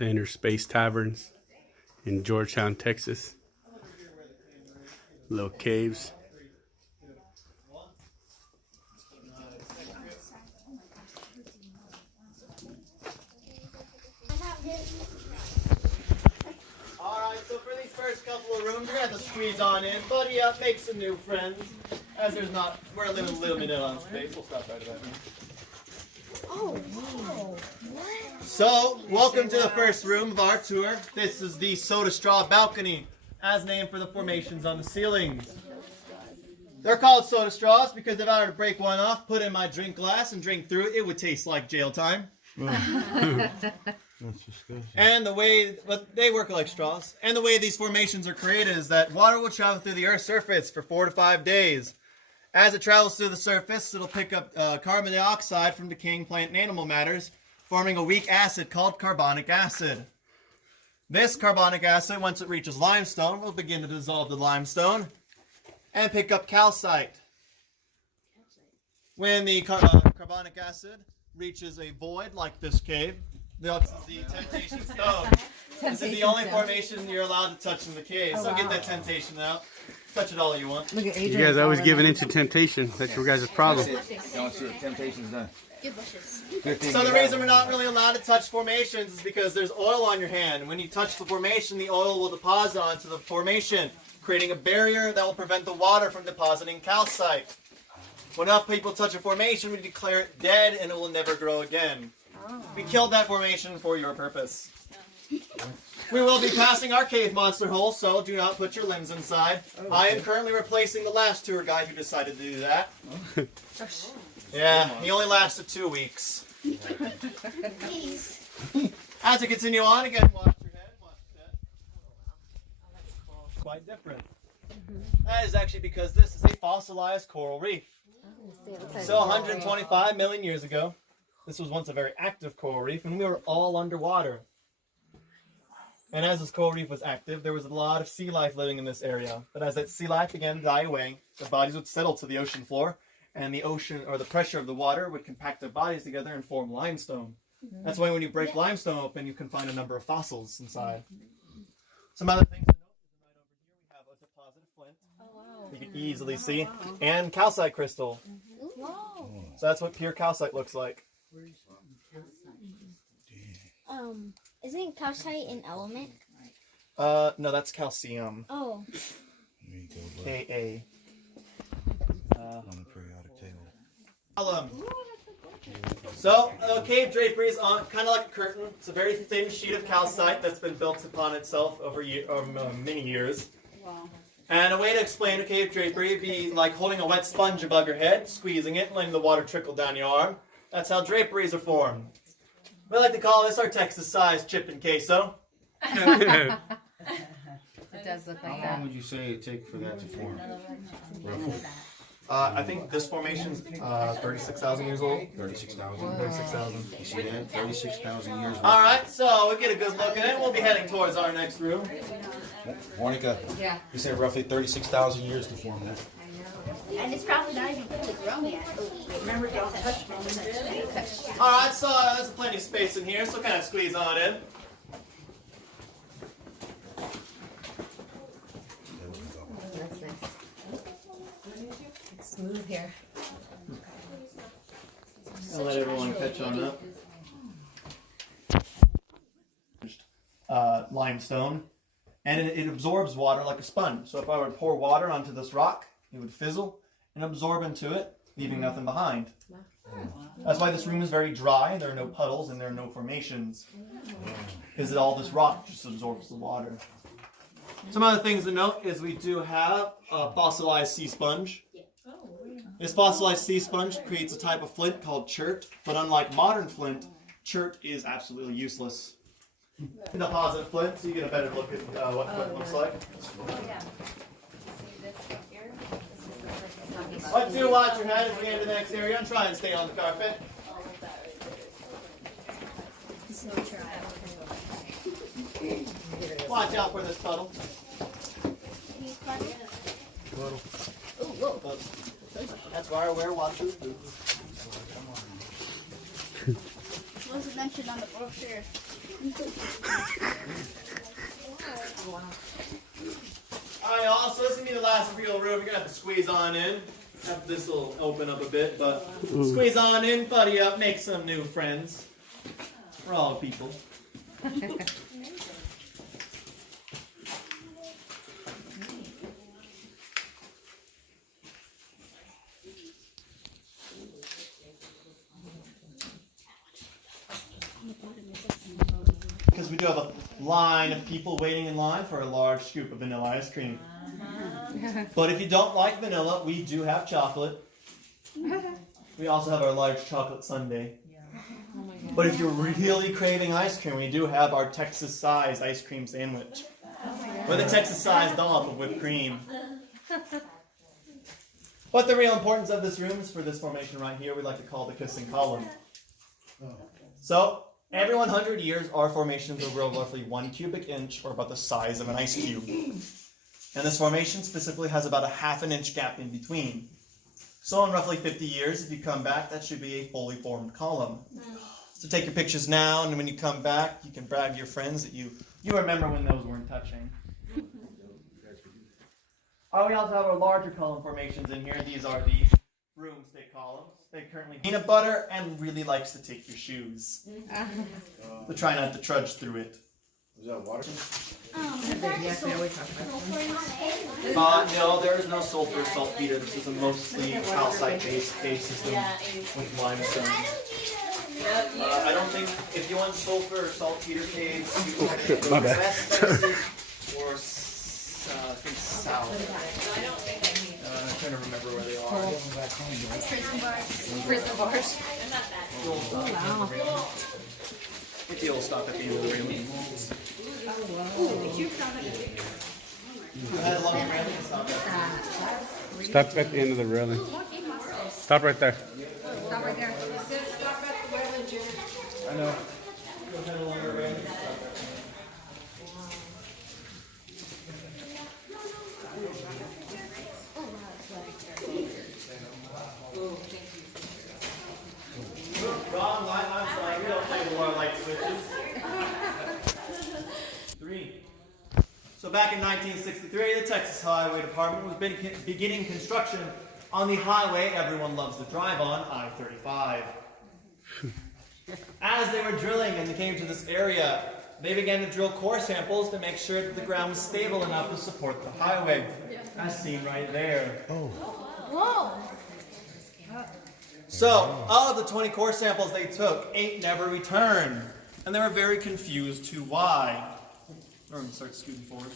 to enter Space Taverns in Georgetown, Texas. Little caves. Alright, so for these first couple of rooms, you're gonna have to squeeze on in, buddy up, make some new friends. As we're a little limited on space. We'll stop right about here. Oh, wow. What? So, welcome to the first room of our tour. This is the soda straw balcony, as named for the formations on the ceilings. They're called soda straws because if I were to break one off, put it in my drink glass and drink through it, it would taste like jail time. And the way, but they work like straws. And the way these formations are created is that water will travel through the Earth's surface for 4 to 5 days. As it travels through the surface, it'll pick up carbon dioxide from decaying plant and animal matters, forming a weak acid called carbonic acid. This carbonic acid, once it reaches limestone, will begin to dissolve the limestone and pick up calcite. When the carbonic acid reaches a void like this cave, this is the temptation stone. This is the only formation you're allowed to touch in the cave, so get that temptation out. Touch it all you want. Look at You guys always giving into temptation. That's your guys' problem. Temptation's done. So the reason we're not really allowed to touch formations is because there's oil on your hand. When you touch the formation, the oil will deposit onto the formation, creating a barrier that will prevent the water from depositing calcite. When enough people touch a formation, we declare it dead and it will never grow again. We killed that formation for your purpose. We will be passing our cave monster hole, so do not put your limbs inside. I am currently replacing the last tour guide who decided to do that. Yeah, he only lasted 2 weeks. As we continue on, again, watch your head, watch your head. Quite different. That is actually because this is a fossilized coral reef. So 125 million years ago, this was once a very active coral reef, and we were all underwater. And as this coral reef was active, there was a lot of sea life living in this area. But as that sea life began to die away, the bodies would settle to the ocean floor, and the ocean, or the pressure of the water, would compact their bodies together and form limestone. That's why when you break limestone open, you can find a number of fossils inside. Some other things to note is right over here we have a deposit of flint. You can easily see, and calcite crystal. So that's what pure calcite looks like. Isn't calcite an element? No, that's calcium. Oh. Ka. On the periodic table. So, cave drapery is kind of like a curtain. It's a very thin sheet of calcite that's been built upon itself over many years. Wow. And a way to explain a cave drapery would be like holding a wet sponge above your head, squeezing it, and letting the water trickle down your arm. That's how draperies are formed. We like to call this our Texas-sized chip and queso. It does look like How long would you say it take for that to form? Roughly. I think this formation's 36,000 years old. 36,000. 36,000. You see that? 36,000 years. All right, so we'll get a good look at it. We'll be heading towards our next room. Monica, you said roughly 36,000 years to form that. And it's probably not even fully grown yet. Remember, don't touch me. All right, so there's plenty of space in here, so kind of squeeze on in. That's nice. It's smooth here. I'll let everyone catch on up. Limestone, and it absorbs water like a sponge. So if I were to pour water onto this rock, it would fizzle and absorb into it, leaving nothing behind. That's why this room is very dry. There are no puddles and there are no formations, because all this rock just absorbs the water. Some other things to note is we do have a fossilized sea sponge. This fossilized sea sponge creates a type of flint called chert, but unlike modern flint, chert is absolutely useless. Deposit flint, so you get a better look at what flint looks like. But do watch your head as we get into the next area and try and stay on the carpet. Watch out for this puddle. That's why I wear waterproof boots. Wasn't mentioned on the brochure. Alright, y'all, so this is going to be the last real room. You're going to have to squeeze on in. This will open up a bit, but squeeze on in, buddy up, make some new friends. We're all people. Because we do have a line of people waiting in line for a large scoop of vanilla ice cream. But if you don't like vanilla, we do have chocolate. We also have our large chocolate sundae. But if you're really craving ice cream, we do have our Texas size ice cream sandwich. With a Texas size dollop of whipped cream. But the real importance of this room is for this formation right here, we like to call the kissing column. So, every 100 years, our formations will grow roughly 1 cubic inch, or about the size of an ice cube. And this formation specifically has about a ½ an inch gap in between. So in roughly 50 years, if you come back, that should be a fully formed column. So take your pictures now, and when you come back, you can brag to your friends that you remember when those weren't touching. We also have our larger column formations in here. These are the broomstick columns. They currently peanut butter and really likes to take your shoes. So try not to trudge through it. Is that water? Yes, we always talk about it. No, there is no sulfur saltpeter. This is a mostly calcite-based cave system with limestone. I don't think if you want sulfur or saltpeter caves, you have to go my bad. west Texas or I think south. I'm trying to remember where they are. Prison bars. It's the old stop at the end of the railing. You had a long railing and stop at. Stop at the end of the railing. Stop right there. Stop right there. I know. You had a longer railing and stop at. Wrong light, I'm sorry, we don't play the more light switches. 3. So back in 1963, the Texas Highway Department was beginning construction on the highway everyone loves to drive on, I-35. As they were drilling and they came to this area, they began to drill core samples to make sure that the ground was stable enough to support the highway, as seen right there. Whoa. So, of the 20 core samples they took, 8 never returned. And they were very confused to why. We're going to start scooting forward.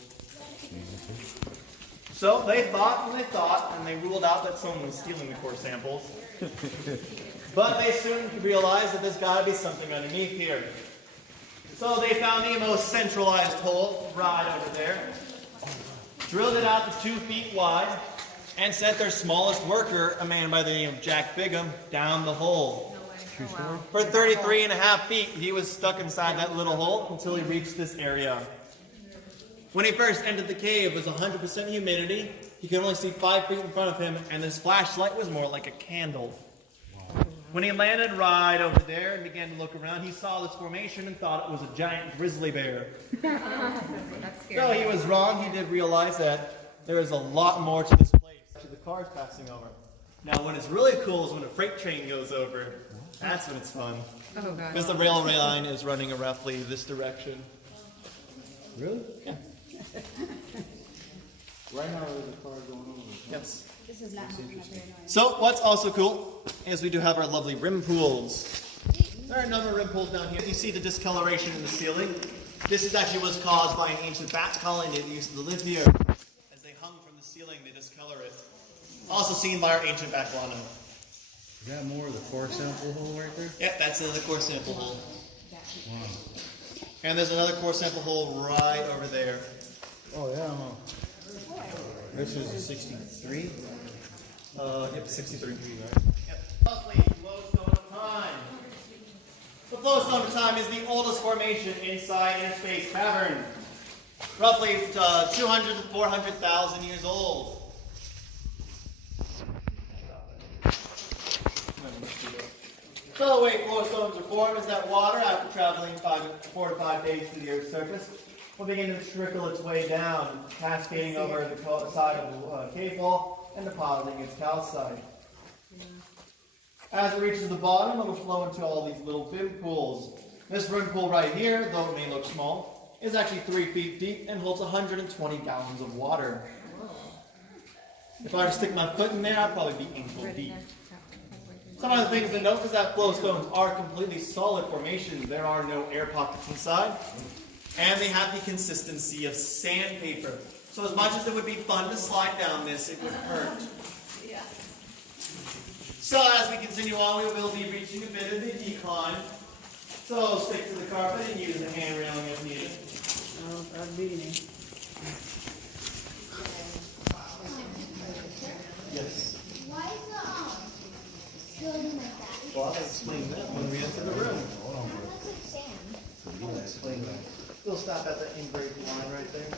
So, they thought, and they ruled out that someone was stealing the core samples. But they soon realized that there's got to be something underneath here. So, they found the most centralized hole right over there. Drilled it out to 2 feet wide. And sent their smallest worker, a man by the name of Jack Bigham, down the hole. For 33.5 feet, he was stuck inside that little hole until he reached this area. When he first entered the cave, it was 100% humidity. He could only see 5 feet in front of him, and his flashlight was more like a candle. When he landed right over there and began to look around, he saw this formation and thought it was a giant grizzly bear. So he was wrong. He did realize that there is a lot more to this place. The cars passing over. Now, when it's really cool is when a freight train goes over. That's when it's fun. Oh, God. Because the railway line is running roughly this direction. Really? Yeah. Right now there's a car going over. Yes. This is not moving up here. So, what's also cool is we do have our lovely rim pools. There are a number of rim pools down here. You see the discoloration in the ceiling. This actually was caused by an ancient bat colony that used to live here. As they hung from the ceiling, they discolor it. Also seen by our ancient bat guano. Is that more of the core sample hole right there? Yep, that's another core sample hole. Wow. And there's another core sample hole right over there. Oh yeah, huh? This is a 63? Yep, 63. Right? Yep. Lovely flowstone of time. The flowstone of time is the oldest formation inside in Space Cavern. Roughly 200 to 400,000 years old. So the way flowstones are formed is that water, after traveling 4 to 5 days to the Earth's surface, will begin to trickle its way down, cascading over the side of the cave wall and depositing its calcite. As it reaches the bottom, it will flow into all these little bim pools. This rim pool right here, though it may look small, is actually 3 feet deep and holds 120 gallons of water. If I were to stick my foot in there, I'd probably be ankle deep. Some of the things to note is that flowstones are completely solid formations. There are no air pockets inside. And they have the consistency of sandpaper. So as much as it would be fun to slide down this, it would hurt. So as we continue on, we will be reaching a bit of the decline. So stick to the carpet and use a hand railing if needed. Oh, that'd be me. Yes. Why is the ceiling like that? Well, I'll explain that when we enter the room. Looks like sand. I'll explain that. We'll stop at the engraved line right there.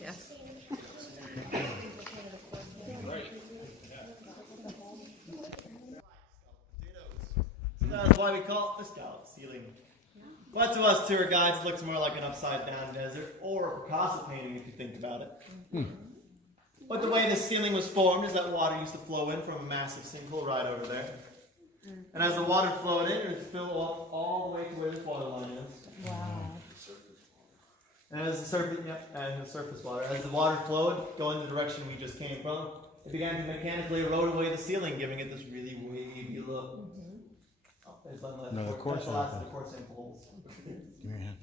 Yes. That's why we call it the scallop ceiling. But to us tour guides, it looks more like an upside down desert or a Picasso painting if you think about it. But the way the ceiling was formed is that water used to flow in from a massive sinkhole right over there. And as the water flowed in, it would fill up all the way to where this water line is. Wow. And as the surface water, as the water flowed, going the direction we just came from, it began to mechanically erode away the ceiling, giving it this really wavy look. Oh, there's No, the quartz the last of the quartz sample holes. Give me your hand.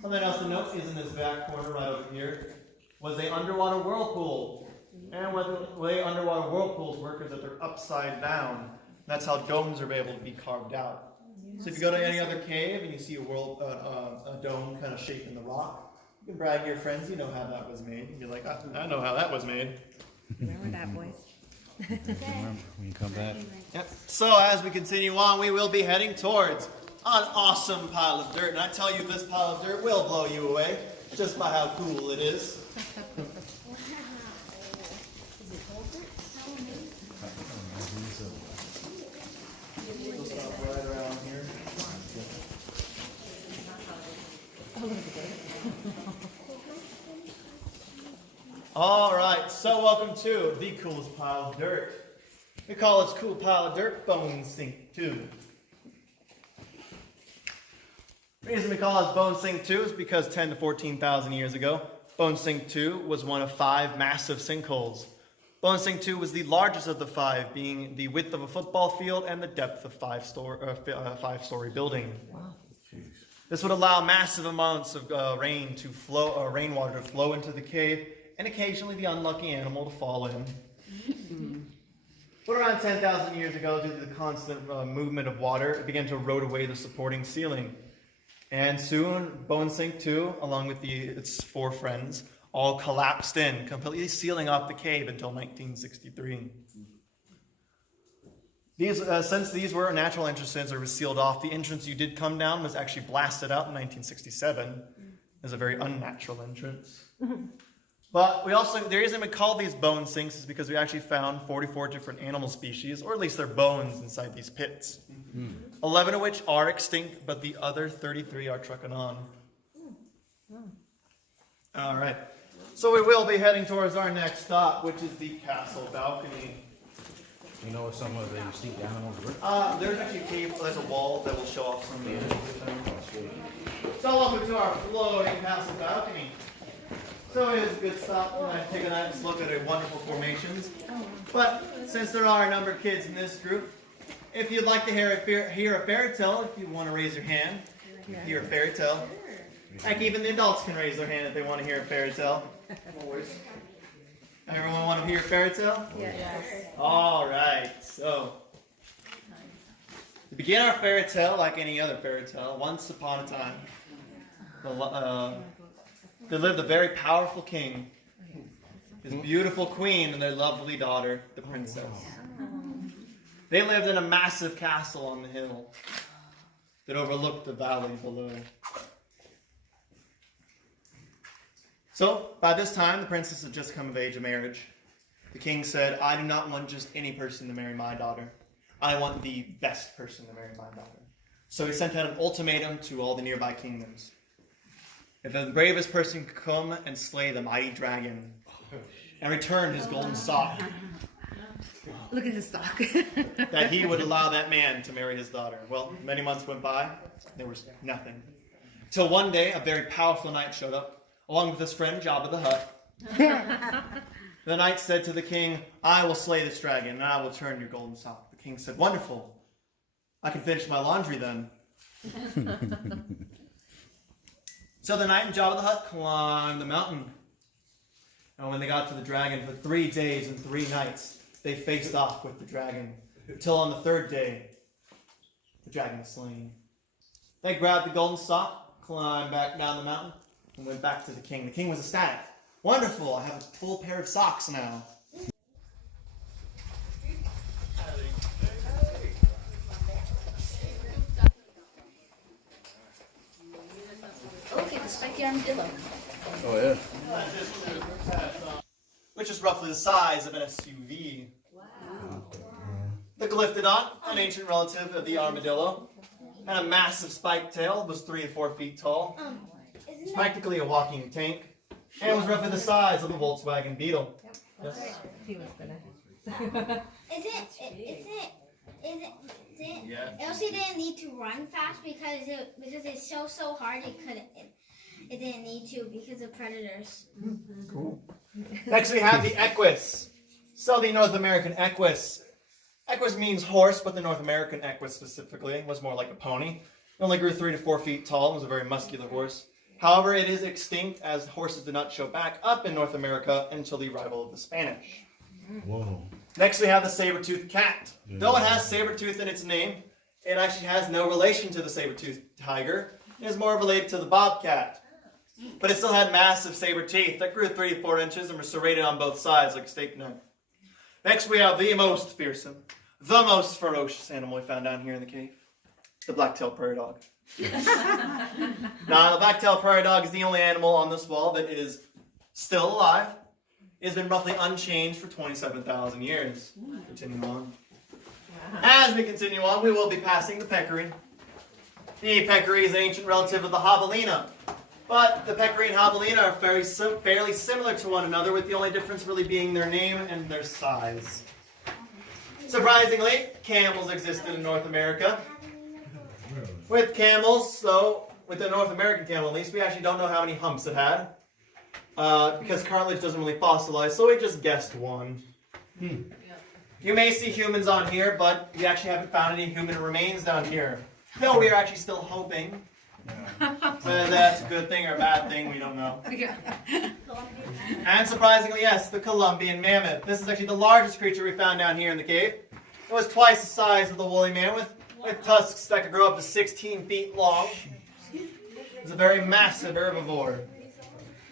Something else to note is in this back corner right over here was a underwater whirlpool. And what the way underwater whirlpools work is that they're upside down. That's how domes are able to be carved out. So if you go to any other cave and you see a dome kind of shaped in the rock, you can brag to your friends, you know how that was made. And you're like, I know how that was made. Remember that, boys? Remember when you come back. Yep. So as we continue on, we will be heading towards an awesome pile of dirt. And I tell you, this pile of dirt will blow you away just by how cool it is. We'll stop right around here. All right, so welcome to the coolest pile of dirt. We call this cool pile of dirt Bone Sink 2. The reason we call it Bone Sink 2 is because 10 to 14,000 years ago, Bone Sink 2 was one of 5 massive sinkholes. Bone Sink 2 was the largest of the 5, being the width of a football field and the depth of 5-story building. Wow. This would allow massive amounts of rainwater to flow into the cave, and occasionally the unlucky animal to fall in. But around 10,000 years ago, due to the constant movement of water, it began to erode away the supporting ceiling. And soon, Bone Sink 2, along with its 4 friends, all collapsed in, completely sealing off the cave until 1963. Since these were natural entrances or was sealed off, the entrance you did come down was actually blasted out in 1967 as a very unnatural entrance. But the reason we call these bone sinks is because we actually found 44 different animal species, or at least their bones, inside these pits. 11 of which are extinct, but the other 33 are trucking on. All right. So we will be heading towards our next stop, which is the castle balcony. You know what some of the extinct animals were? There's actually a cave, there's a wall that will show off some of the animals. So welcome to our floating castle balcony. So it is a good stop to take a nice look at our wonderful formations. But since there are a number of kids in this group, if you'd like to hear a fairy tale, if you want to raise your hand, hear a fairy tale. Heck, even the adults can raise their hand if they want to hear a fairy tale. No worries. Everyone want to hear a fairy tale? Yes. All right. So, to begin our fairy tale, like any other fairy tale, once upon a time, there lived a very powerful king, his beautiful queen, and their lovely daughter, the princess. They lived in a massive castle on the hill that overlooked the valley below. So, by this time, the princess had just come of age of marriage. The king said, I do not want just any person to marry my daughter. I want the best person to marry my daughter. So he sent out an ultimatum to all the nearby kingdoms. If the bravest person could come and slay the mighty dragon and return his golden sock, Look at the sock. that he would allow that man to marry his daughter. Well, many months went by. There was nothing. Till one day, a very powerful knight showed up, along with his friend Jabba the Hutt. The knight said to the king, I will slay this dragon, and I will turn your golden sock. The king said, wonderful. I can finish my laundry then. So the knight and Jabba the Hutt climbed the mountain. And when they got to the dragon, for 3 days and 3 nights, they faced off with the dragon. Until on the 3rd day, the dragon was slain. They grabbed the golden sock, climbed back down the mountain, and went back to the king. The king was ecstatic. Wonderful, I have a full pair of socks now. Okay, the spiky armadillo. Oh, yeah. Which is roughly the size of an SUV. Wow. The Glyptodon, an ancient relative of the armadillo, had a massive spiked tail, was 3 to 4 feet tall. It's practically a walking tank, and was roughly the size of the Volkswagen Beetle. Yes. He was gonna. Yeah. It also didn't need to run fast because it's so hard it didn't need to because of predators. Cool. Next we have the Equus. So the North American Equus. Equus means horse, but the North American Equus specifically was more like a pony. It only grew 3 to 4 feet tall and was a very muscular horse. However, it is extinct as horses did not show back up in North America until the arrival of the Spanish. Whoa. Next we have the saber-toothed cat. Though it has saber-tooth in its name, it actually has no relation to the saber-toothed tiger. It is more related to the bobcat. But it still had massive saber teeth that grew 3 to 4 inches and were serrated on both sides like a steak knife. Next we have the most fearsome, the most ferocious animal we found down here in the cave. The black-tailed prairie dog. Now, the black-tailed prairie dog is the only animal on this wall that is still alive. It has been roughly unchanged for 27,000 years. Continuing on. As we continue on, we will be passing the peccary. The peccary is an ancient relative of the javelina. But the peccary and javelina are fairly similar to one another, with the only difference really being their name and their size. Surprisingly, camels existed in North America. With camels, so with the North American camel at least, we actually don't know how many humps it had. Because cartilage doesn't really fossilize, so we just guessed 1. You may see humans on here, but we actually haven't found any human remains down here. Though we are actually still hoping. Whether that's a good thing or a bad thing, we don't know. And surprisingly, yes, the Columbian mammoth. This is actually the largest creature we found down here in the cave. It was twice the size of the woolly mammoth, with tusks that could grow up to 16 feet long. It was a very massive herbivore.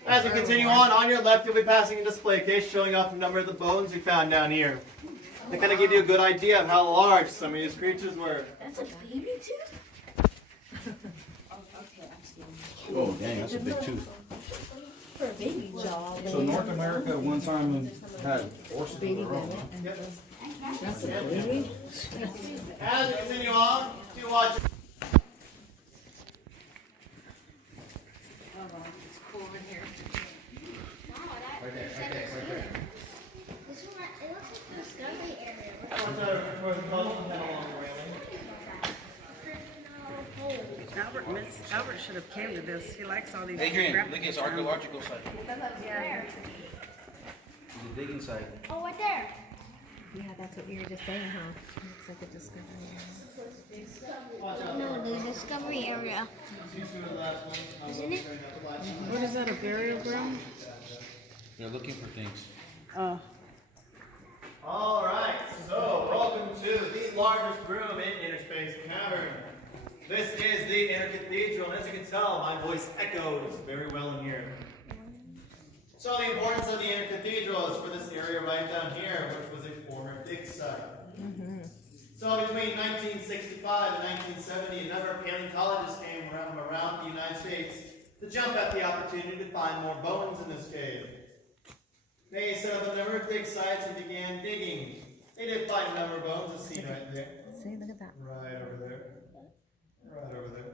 As we continue on your left, you'll be passing a display case showing off a number of the bones we found down here. They kind of give you a good idea of how large some of these creatures were. That's a baby tooth? Oh, dang, that's a big tooth. For a baby jaw. So North America at one time had horses of their own. That's a baby? As we continue on, to watch. It's cool in here. This one, it looks like the discovery area. Watch out for the puddle and then along the railing. Albert should have came to this. He likes all these. Adrian, look at his archaeological site. Yeah. The digging site. Oh, right there. Yeah, that's what you were just saying, huh? Looks like a discovery. No, the discovery area. Isn't it? What is that? A burial ground? They're looking for things. Oh. All right, so welcome to the largest room in Inner Space Cavern. This is the Inner Cathedral, and as you can tell, my voice echoes very well in here. between 1965 and 1970, a number of paleontologists came from around the United States to jump at the opportunity to find more bones in this cave. They set up a number of dig sites and began digging. They did find a number of bones, as seen right there. See, look at that. Right over there. Right over there.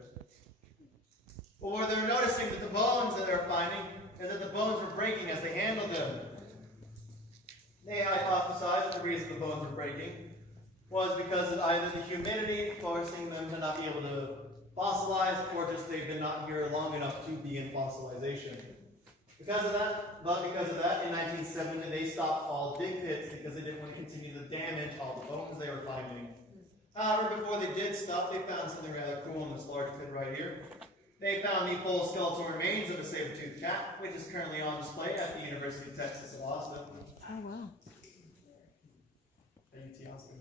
Well, what they're noticing that the bones that they're finding is that the bones were breaking as they handled them. They hypothesized that the reason the bones were breaking was because of either the humidity forcing them to not be able to fossilize, or just they've been not here long enough to be in fossilization. Because of that, in 1970 they stopped all dig pits because they didn't want to continue to damage all the bones they were finding. However, before they did stop, they found something rather cool in this large pit right here. They found the full skeletal remains of a saber-toothed cat, which is currently on display at the University of Texas at Austin. Oh, wow. At UT Austin.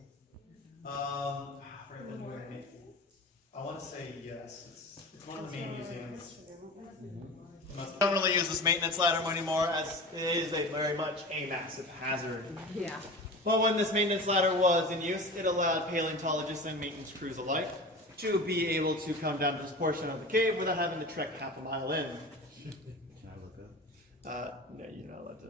I want to say yes. It's one of the main museums. I don't really use this maintenance ladder anymore, as it is very much a massive hazard. Yeah. But when this maintenance ladder was in use, it allowed paleontologists and maintenance crews alike to be able to come down to this portion of the cave without having to trek half a mile in. Can I look up? No, you're not allowed to.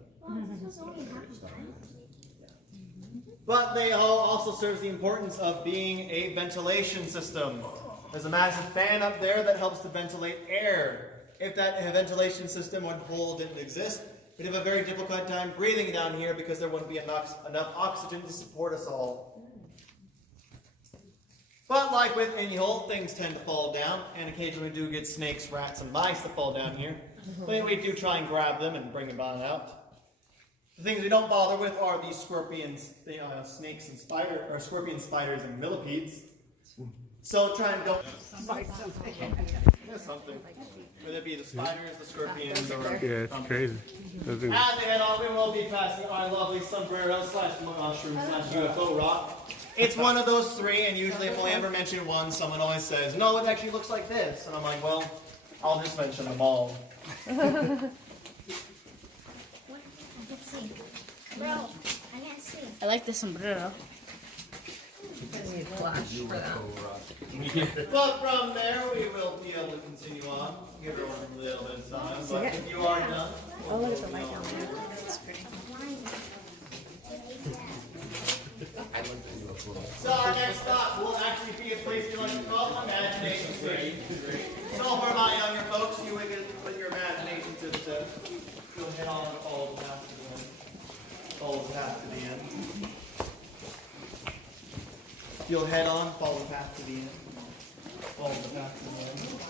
But they also serves the importance of being a ventilation system. There's a massive fan up there that helps to ventilate air. If that ventilation system or hole didn't exist, we'd have a very difficult time breathing down here because there wouldn't be enough oxygen to support us all. But like with any hole, things tend to fall down, and occasionally we do get snakes, rats, and mice that fall down here. But we do try and grab them and bring them on out. The things we don't bother with are these scorpions, snakes and scorpion spiders and millipedes. So try and don't fight something. Whether it be the spiders, the scorpions, or Yeah, it's crazy. Doesn't- As they head on, we will be passing our lovely sombrero / mushroom / UFO rock. It's one of those three, and usually if I ever mention one, someone always says, "No, it actually looks like this," and I'm like, "Well, I'll just mention them all." I can see. Bro, I can't see. I like the sombrero. Need a flash for that. But from there, we will be able to continue on. Give everyone a little bit of time, but if you are done, Oh, look at the light down there. That's great. so our next stop will actually be a place you like to call Imagination City. So for my younger folks, you will get to put your imagination to the test. You'll head on to follow the path to the end. Follow the path to the end. You'll head on, follow the path to the end. Follow the path to the end.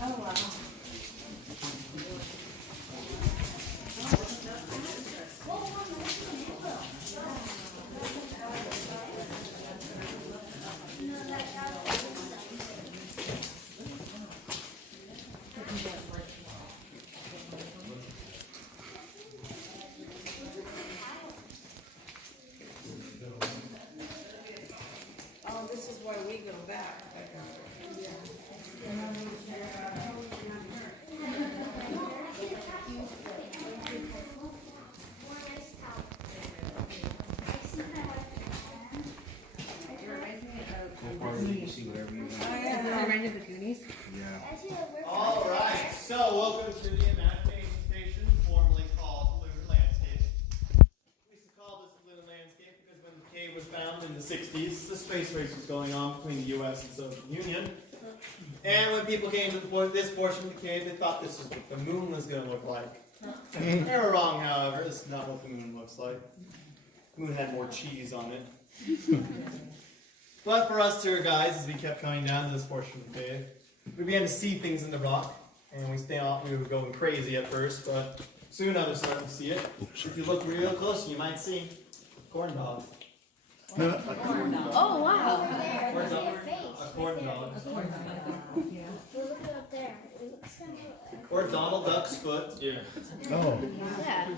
Oh, wow. Oh, this is why we go back. Reminded of the Goonies. All right, so welcome to the Imagination Station, formerly called Lunar Landscape. We used to call this Lunar Landscape because when the cave was found in the 60s, the space race was going on between the U.S. and Soviet Union. And when people came to this portion of the cave, they thought this is what the moon was going to look like. They were wrong, however. This is not what the moon looks like. The moon had more cheese on it. But for us tour guides, as we kept coming down to this portion of the cave, we began to see things in the rock, and we were going crazy at first, but soon others started to see it. If you look real close, you might see corn dog. Oh, wow. Look at your face. A corn dog. Look it up there. It looks like Or Donald Duck's foot. Yeah. Oh. Yeah.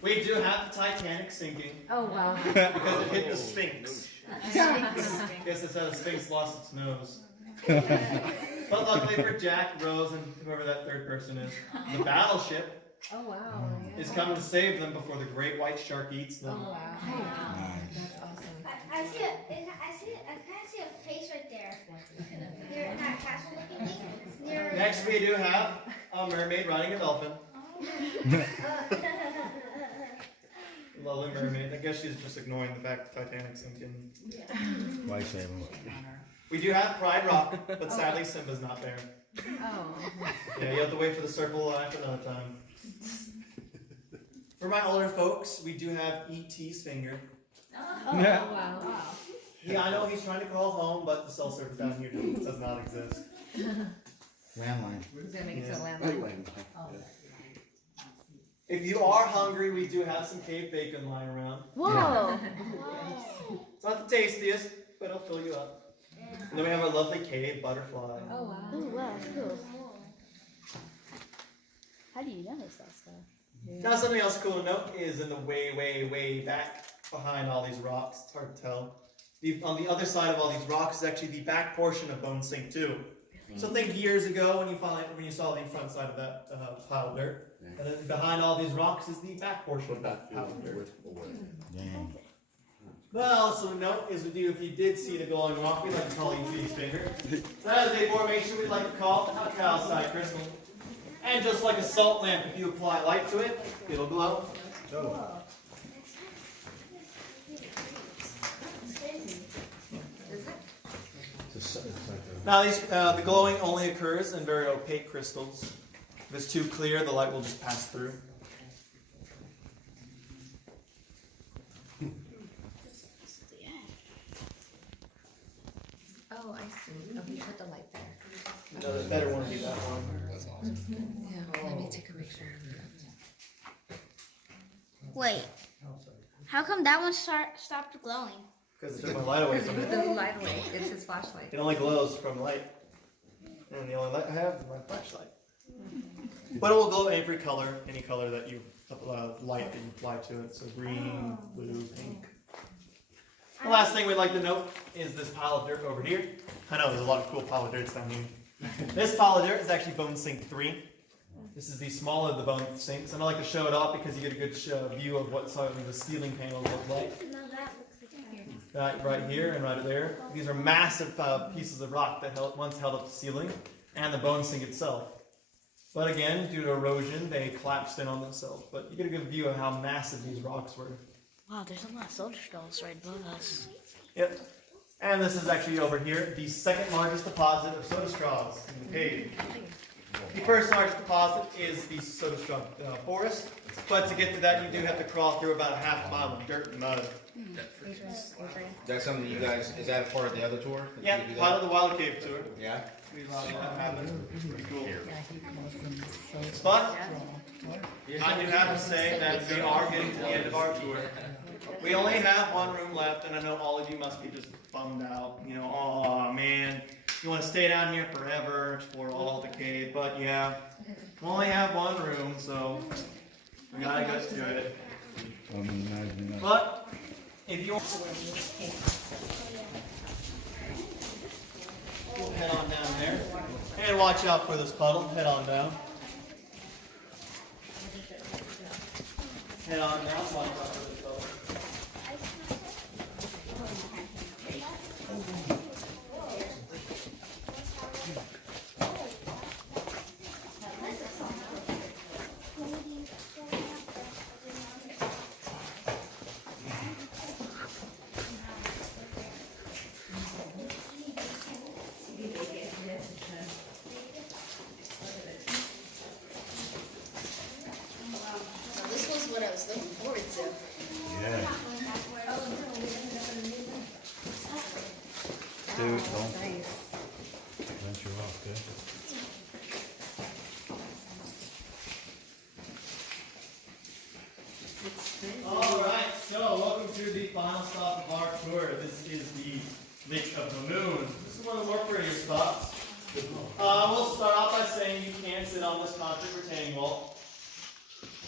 We do have the Titanic sinking Oh, wow. because it hit the Sphinx. Guess that's how the Sphinx lost its nose. But luckily for Jack, Rose, and whoever that third person is, the battleship Oh wow. is coming to save them before the great white shark eats them. Oh wow. That's awesome. I see I kind of see a face right there. Near that castle looking thing. Near. Next, we do have a mermaid riding a dolphin. Lovely mermaid. I guess she's just ignoring the fact the Titanic's sinking. Lifesaver. We do have Pride Rock, but sadly Simba's not there. Oh. Yeah, you have to wait for the circle of life another time. For my older folks, we do have E.T.'s finger. Oh wow. Yeah, I know he's trying to call home, but the cell service down here does not exist. Landline. He's gonna make it so landline. If you are hungry, we do have some cave bacon lying around. Whoa. It's not the tastiest, but it'll fill you up. And then we have our lovely cave butterfly. Oh wow. Oh wow, cool. How do you notice that stuff? Now something else cool to note is in the way back behind all these rocks. It's hard to tell. On the other side of all these rocks is actually the back portion of Bone Sink 2. So think years ago when you saw the front side of that pile of dirt. And then behind all these rocks is the back portion of that pile of dirt. Dang. Well, also note is if you did see the glowing rock, we like to call E.T.'s finger. That is a formation we'd like to call a calcite crystal. And just like a salt lamp, if you apply light to it, it'll glow. Oh. Now the glowing only occurs in very opaque crystals. If it's too clear, the light will just pass through. Oh, I see. Oh, you put the light there. No, the better one would be that one. Yeah. Let me take a picture. Wait. How come that one stopped glowing? Because it took my light away from Put it. the light away. It's his flashlight. It only glows from light. And the only light I have is my flashlight. But it will glow every color, any color that you light that you apply to it. So green, blue, pink. The last thing we'd like to note is this pile of dirt over here. I know there's a lot of cool pile of dirt down here. This pile of dirt is actually Bone Sink 3. This is the smaller of the bone sinks, and I like to show it off because you get a good view of what some of the ceiling panels look like. No, that looks like here. Right here and right there. These are massive pieces of rock that once held up the ceiling and the bone sink itself. But again, due to erosion, they collapsed in on themselves. But you get a good view of how massive these rocks were. Wow, there's a lot of soda skulls right above us. Yep. And this is actually over here, the second largest deposit of soda straws in the cave. The first largest deposit is the soda straw forest. But to get to that, you do have to crawl through about a half mile of dirt and mud. That's something you guys, is that a part of the other tour? Yeah, part of the Wild Cave tour. Yeah? We love that happen. Pretty cool. But I do have to say that we are getting to the end of our tour. We only have one room left, and I know all of you must be just bummed out. You know, oh man, you want to stay down here forever, explore all the cave. But yeah, we only have one room, so we gotta get to it. But if you want we'll head on down there. And watch out for this puddle. Head on down. Head on down. Watch out for this puddle. This was what I was looking forward to. Yeah. Dude, don't venture off, okay? Alright, so welcome to the final stop of our tour. This is the Lake of the Moon. This is one of the more prettier spots. We'll start off by saying you can sit on this concrete retaining wall.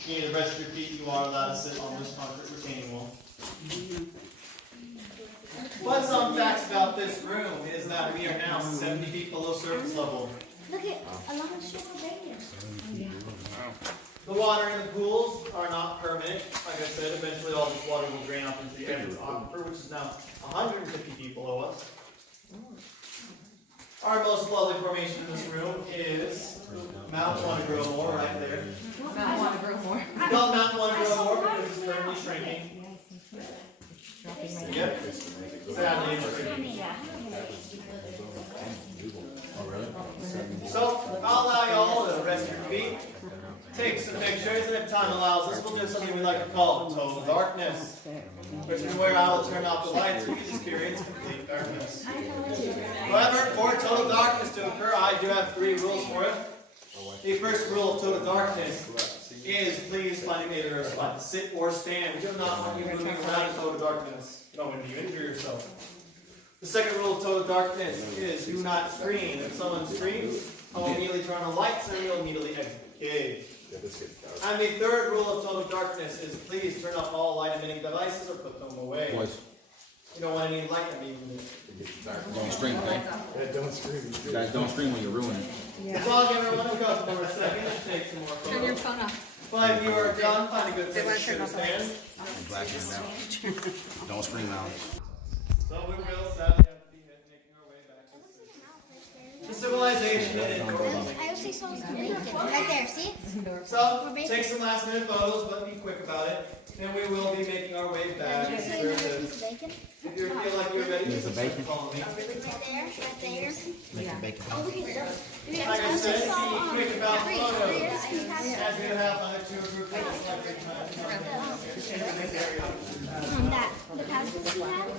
You need to rest your feet, you are allowed to sit on this concrete retaining wall. But some facts about this room is that we are now 70 feet below surface level. Look at a lot of sugar bacon. The water in the pools are not permanent. Like I said, eventually all this water will drain up into the Evans Aquifer, which is now 150 feet below us. Our most lovely formation in this room is Mount Wannagrow right there. Not want to grow more. It's called Mount Wannagrow because it's currently shrinking. Yep. Sadly, it's shrinking. So, I'll allow y'all to rest your feet, take some pictures, and if time allows us, we'll do something we like to call total darkness, which is where I will turn off the lights and you can experience complete darkness. However, for total darkness to occur, I do have 3 rules for it. The first rule of total darkness is please find either a spot to sit or stand. We do not want you moving around in total darkness. You don't want to injure yourself. The second rule of total darkness is do not scream. If someone screams, I will immediately turn on the lights and you'll immediately exit the cave. And the third rule of total darkness is please turn off all light emitting devices or put them away. You don't want any light emitting. Don't scream, okay? Yeah, don't scream. You guys don't scream when you're ruining it. Well, I'll give everyone a couple more seconds to take some more Turn your photos. phone off. Well, if you are done, find a good place to stand. And blacking it out. Don't scream out. So we will sadly have to be making our way back to civilization and indoor. I also saw some bacon right there. See? So take some last minute photos, but be quick about it. And we will be making our way back. Did you see another piece of bacon? If you feel like you're ready, just bacon? follow me. Right there. Right there. Making bacon. Oh, look at that. Like I said, be quick about photos. Three. As we have other 2 group photos like this. That the passes you have.